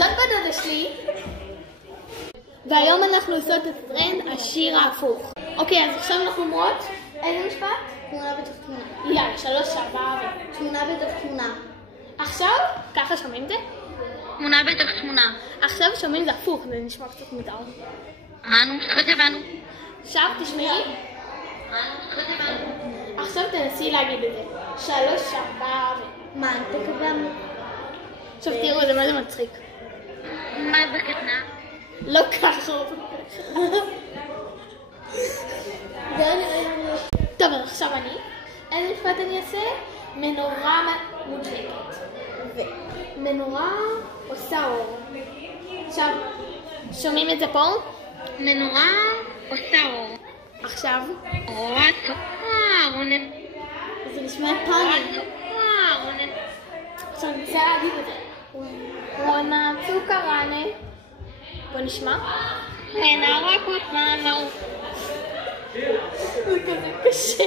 זאת בדודה שלי. והיום אנחנו עושות את הטרנד השיר ההפוך. אוקיי, אז עכשיו אנחנו אומרות, איזה משפט? תמונה בתוך תמונה. יאללה, 3, 4 תמונה בתוך תמונה. עכשיו, ככה שומעים את זה? תמונה בתוך תמונה. עכשיו שומעים זה הפוך, זה נשמע קצת מותר. אנו, חשבנו. עכשיו תשמעי. עכשיו תנסי להגיד את זה. 3, 4 מה, תקדם? עכשיו תראו, זה מה זה מצחיק. מה בקטנה? לא ככה. טוב, אז עכשיו אני. איזה משפט אני אעשה? מנורה מודלקת. מנורה עושה אור. עכשיו, שומעים את זה פה? מנורה עושה אור. עכשיו. אור רונן. זה נשמע פאני. רונן. עכשיו אני רוצה להגיד את זה. רונה צוקרנה. בוא נשמע. מנורה קוטמנו. זה כזה קשה.